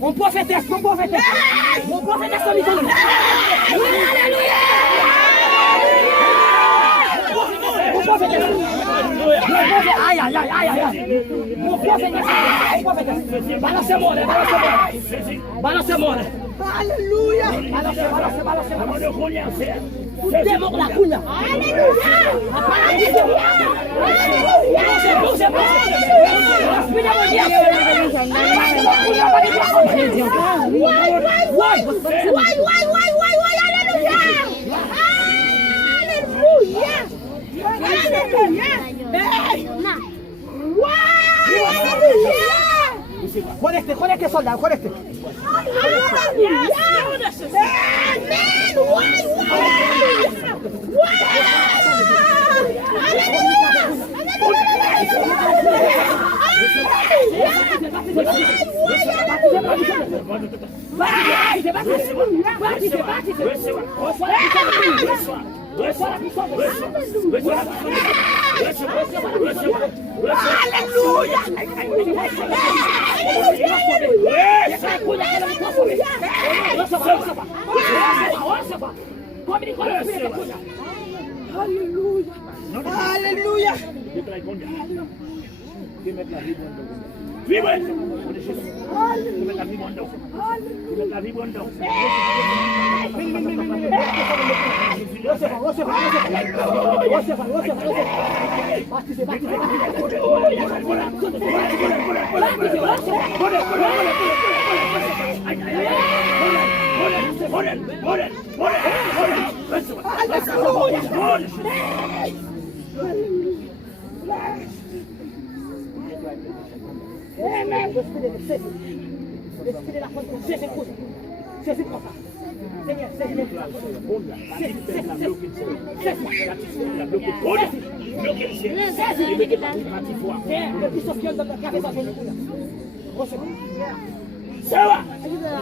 On prophétesse, on prophétesse. On prophétesse en Italie. Alléluia. On prophétesse. Aïe, aïe, aïe, aïe, aïe. On prophétesse. On prophétesse. Balancez-moi, balancez-moi. Balancez-moi. Alléluia. Balancez, balancez, balancez. Démon la cunha. Alléluia. Connectez, connectez, soldat, connectez. Alléluia.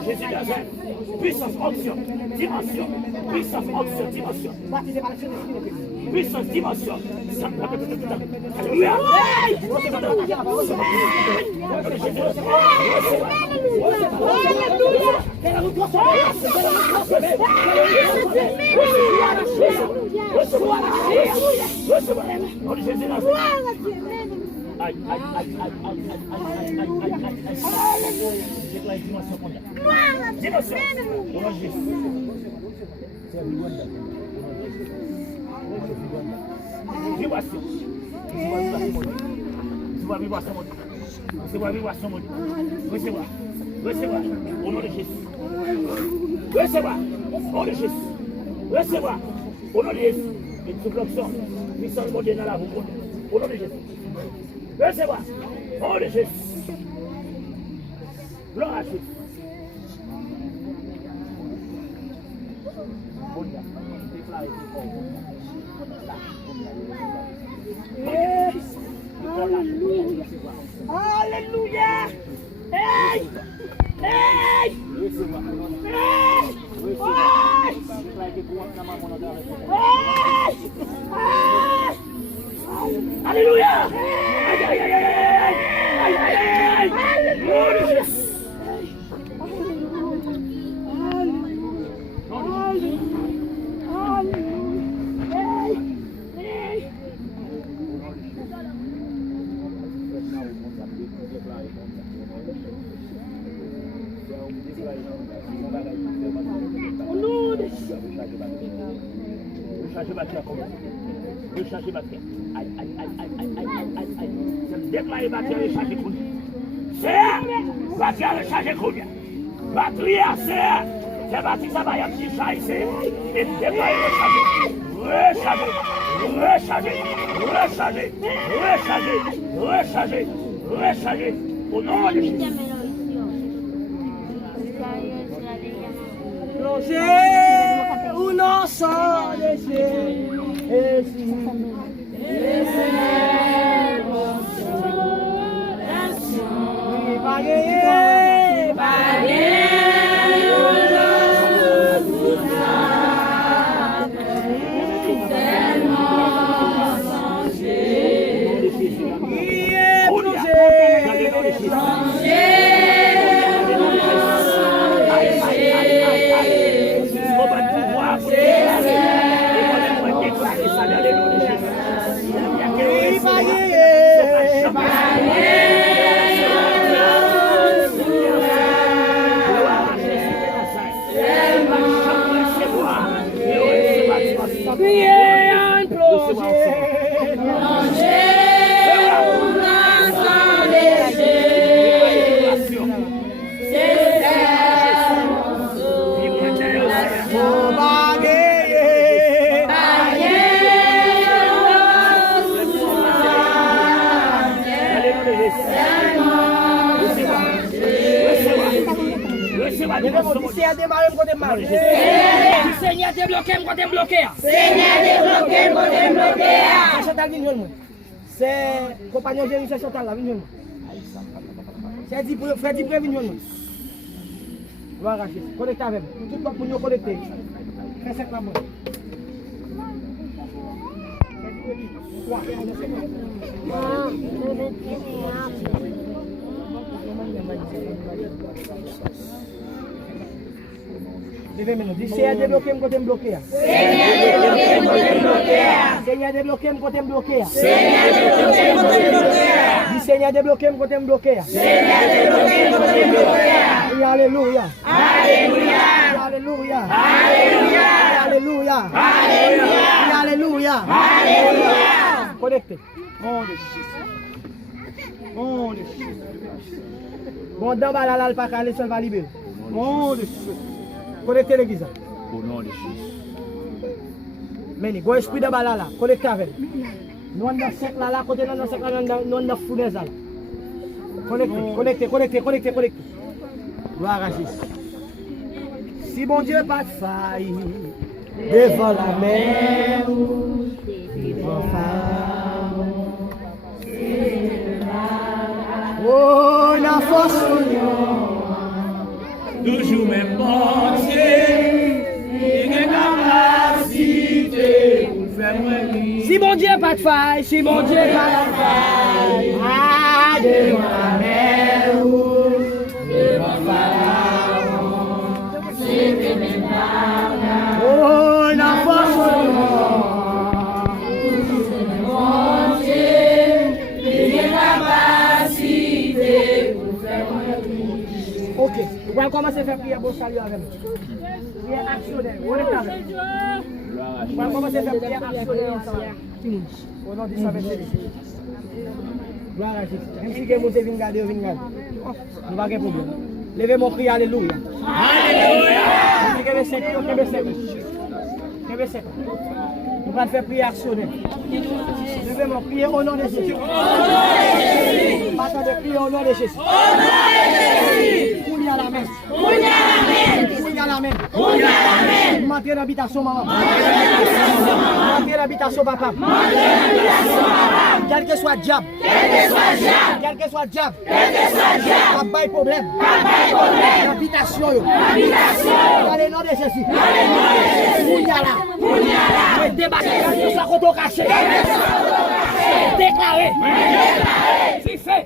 Jésus Nazareth, puissance, onction, dimension, puissance, onction, dimension, puissance, dimension, alléluia. Aïe, aïe, aïe, aïe, aïe, aïe, aïe, aïe, aïe. Déclare dimension mondiale. Dimension. Au nom de Jésus. C'est Rwanda. Vibration. Vibration mondiale. Recevoir vibration mondiale. Recevoir. Recevoir. Au nom de Jésus. Recevoir. Au nom de Jésus. Recevoir. Au nom de Jésus. Une soufflexion. Puissance mondiale dans la roue. Au nom de Jésus. Recevoir. Au nom de Jésus. Gloire à Jésus. Alléluia. Alléluia. Hey! Hey! Alléluia. Aïe, aïe, aïe, aïe, aïe, aïe, aïe, alléluia. Recharger batterie. Aïe, aïe, aïe, aïe, aïe, aïe, aïe, aïe. C'est me déclarer batterie recharger Kounia. C'est batterie recharger Kounia. Batterie c'est batterie ça va y avoir petit chat ici. Et me déclarer recharger. Recharger. Recharger. Recharger. Recharger. Recharger. Au nom de Jésus. Plongez ou non sans laisser. Et si le Seigneur oui, pas gagner, pas gagner, tout ça, tellement changé. Il est plongé, plongé. Seigneur débloqué, moi débloqué. Seigneur débloqué, moi débloqué. Chantal vient joindre moi. C'est compagnon Jérémy Chantal là, vient joindre moi. C'est dit pour faire dit pour venir joindre moi. Voilà, connecter avec moi. Tout le monde connecté. Fais ça là moi. Seigneur débloqué, moi débloqué. Seigneur débloqué, moi débloqué. Seigneur débloqué, moi débloqué. Alléluia. Alléluia. Alléluia. Alléluia. Alléluia. Alléluia. Alléluia. Connecté. Oh, les Jésus. Bon, dans la pas aller seul va libérer. Oh, les Jésus. Connectez l'église. Au nom de Jésus. Mais il y a un esprit de balala, connectez avec. Nous avons un cercle là, côté nous avons un cercle, nous avons un fournaise là. Connectez. Gloire à Jésus. Si bon Dieu pas de faille, devant la mer, devant Pharaon, oh, la force, toujours même pensée, il y a capacité pour faire moi. si mon Dieu pas de faille, si mon Dieu pas de faille, ah, devant la mer, devant Pharaon, c'était même pas, oh, la force, mon Dieu, il y a capacité pour faire moi. Ok, on va commencer à faire prière pour saluer avec nous. Prière actionnelle, on est avec. On va commencer à faire prière actionnelle ensemble. Au nom du Saint-Esprit. Gloire à Jésus. Même si quelqu'un vient regarder, vient regarder. Nous n'avons pas de problème. Levez mon cri, alléluia. Alléluia. Nous allons faire prière actionnelle. Levez mon cri au nom de Jésus. Attendez, priez au nom de Jésus. Kounia la main. Kounia la main. Montez l'habitation maman. Montez l'habitation papa. Quel que soit le diable. Quel que soit le diable. Pas de problème. L'habitation. Dans le nom de Jésus. Kounia la. Débarquez. Ça qu'on caché. Déclaré. Vifé.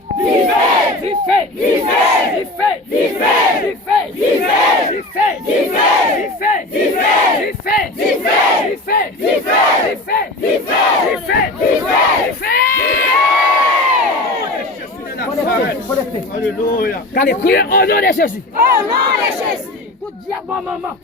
Alléluia. Allez, priez au nom de Jésus. Au nom de Jésus. Tout diable, maman.